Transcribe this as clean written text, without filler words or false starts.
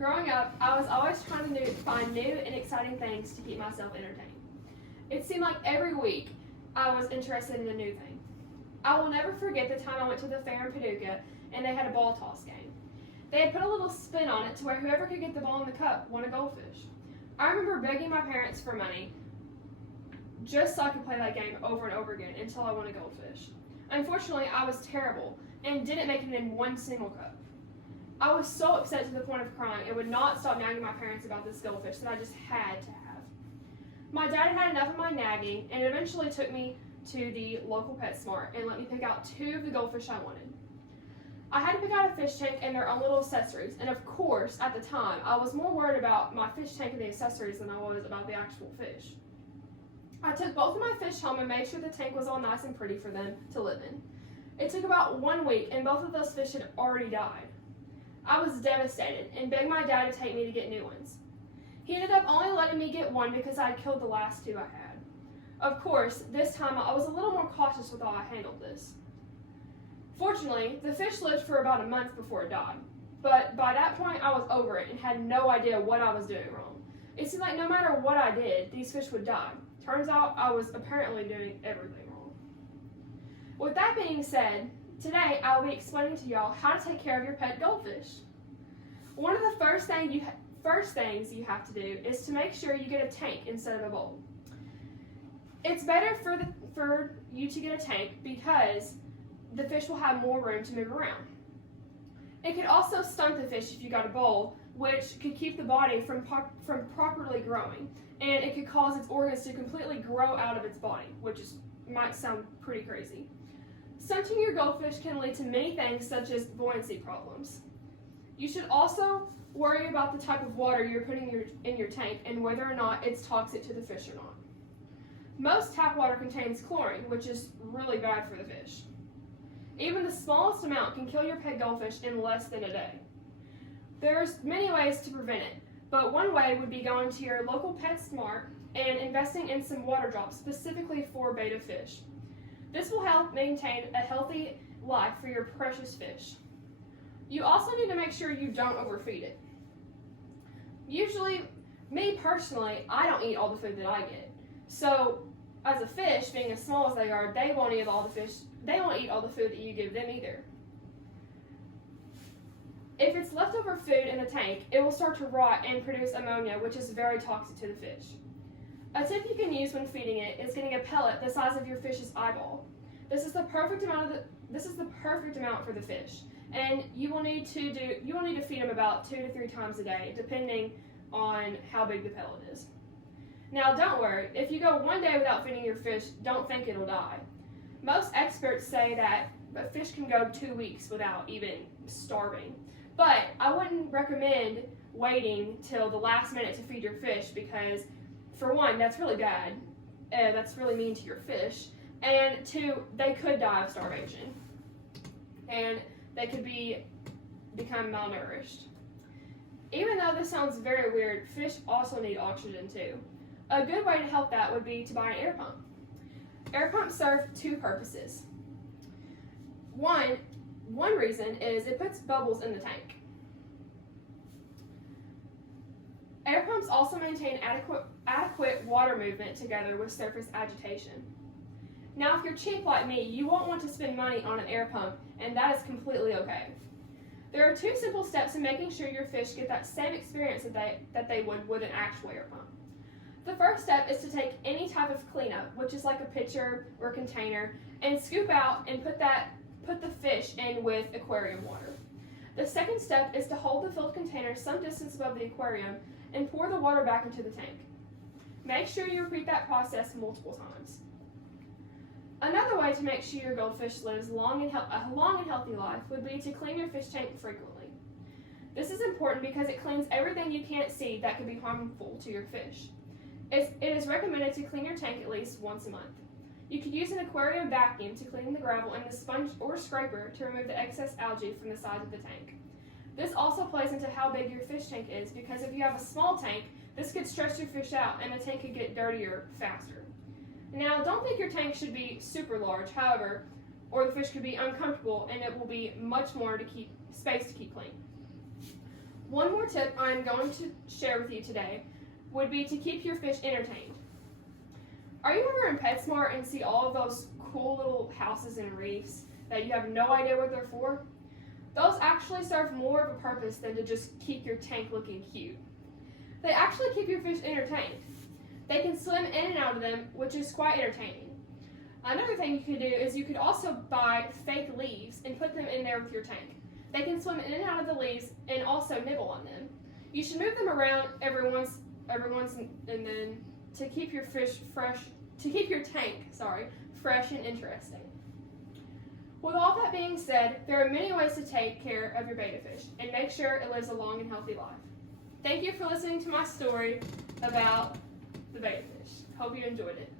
Growing up, I was always trying to find new and exciting things to keep myself entertained. It seemed like every week I was interested in a new thing. I will never forget the time I went to the fair in Paducah and they had a ball toss game. They had put a little spin on it to where whoever could get the ball in the cup won a goldfish. I remember begging my parents for money just so I could play that game over and over again until I won a goldfish. Unfortunately, I was terrible and didn't make it in one single cup. I was so upset to the point of crying and would not stop nagging my parents about this goldfish that I just had to have. My dad had enough of my nagging and eventually took me to the local PetSmart and let me pick out 2 of the goldfish I wanted. I had to pick out a fish tank and their own little accessories, and of course, at the time, I was more worried about my fish tank and the accessories than I was about the actual fish. I took both of my fish home and made sure the tank was all nice and pretty for them to live in. It took about 1 week and both of those fish had already died. I was devastated and begged my dad to take me to get new ones. He ended up only letting me get 1 because I had killed the last 2 I had. Of course, this time I was a little more cautious with how I handled this. Fortunately, the fish lived for about a month before it died, but by that point I was over it and had no idea what I was doing wrong. It seemed like no matter what I did, these fish would die. Turns out I was apparently doing everything wrong. With that being said, today I will be explaining to y'all how to take care of your pet goldfish. One of the first things you have to do is to make sure you get a tank instead of a bowl. It's better for you to get a tank because the fish will have more room to move around. It could also stunt the fish if you got a bowl, which could keep the body from properly growing, and it could cause its organs to completely grow out of its body, which might sound pretty crazy. Stunting your goldfish can lead to many things such as buoyancy problems. You should also worry about the type of water you're putting in your tank and whether or not it's toxic to the fish or not. Most tap water contains chlorine, which is really bad for the fish. Even the smallest amount can kill your pet goldfish in less than a day. There's many ways to prevent it, but one way would be going to your local PetSmart and investing in some water drops specifically for betta fish. This will help maintain a healthy life for your precious fish. You also need to make sure you don't overfeed it. Usually, me personally, I don't eat all the food that I get. So, as a fish, being as small as they are, they won't eat all the food that you give them either. If it's leftover food in the tank, it will start to rot and produce ammonia, which is very toxic to the fish. A tip you can use when feeding it is getting a pellet the size of your fish's eyeball. This is the perfect amount for the fish, and you will need to feed them about 2 to 3 times a day, depending on how big the pellet is. Now, don't worry, if you go 1 day without feeding your fish, don't think it'll die. Most experts say that a fish can go 2 weeks without even starving. But I wouldn't recommend waiting till the last minute to feed your fish because, for one, that's really bad. That's really mean to your fish. And 2, they could die of starvation. And they could become malnourished. Even though this sounds very weird, fish also need oxygen too. A good way to help that would be to buy an air pump. Air pumps serve 2 purposes. One reason is it puts bubbles in the tank. Air pumps also maintain adequate water movement together with surface agitation. Now, if you're cheap like me, you won't want to spend money on an air pump, and that is completely okay. There are 2 simple steps in making sure your fish get that same experience that they would with an actual air pump. The first step is to take any type of cleanup, which is like a pitcher or container, and scoop out and put the fish in with aquarium water. The second step is to hold the filled container some distance above the aquarium and pour the water back into the tank. Make sure you repeat that process multiple times. Another way to make sure your goldfish lives a long and healthy life would be to clean your fish tank frequently. This is important because it cleans everything you can't see that could be harmful to your fish. It is recommended to clean your tank at least once a month. You could use an aquarium vacuum to clean the gravel and the sponge or scraper to remove the excess algae from the sides of the tank. This also plays into how big your fish tank is because if you have a small tank, this could stress your fish out and the tank could get dirtier faster. Now, don't think your tank should be super large, however, or the fish could be uncomfortable and it will be much more space to keep clean. One more tip I'm going to share with you today would be to keep your fish entertained. Are you ever in PetSmart and see all of those cool little houses and reefs that you have no idea what they're for? Those actually serve more of a purpose than to just keep your tank looking cute. They actually keep your fish entertained. They can swim in and out of them, which is quite entertaining. Another thing you could do is you could also buy fake leaves and put them in there with your tank. They can swim in and out of the leaves and also nibble on them. You should move them around every once and then to keep your tank fresh and interesting. With all that being said, there are many ways to take care of your betta fish and make sure it lives a long and healthy life. Thank you for listening to my story about the betta fish. Hope you enjoyed it.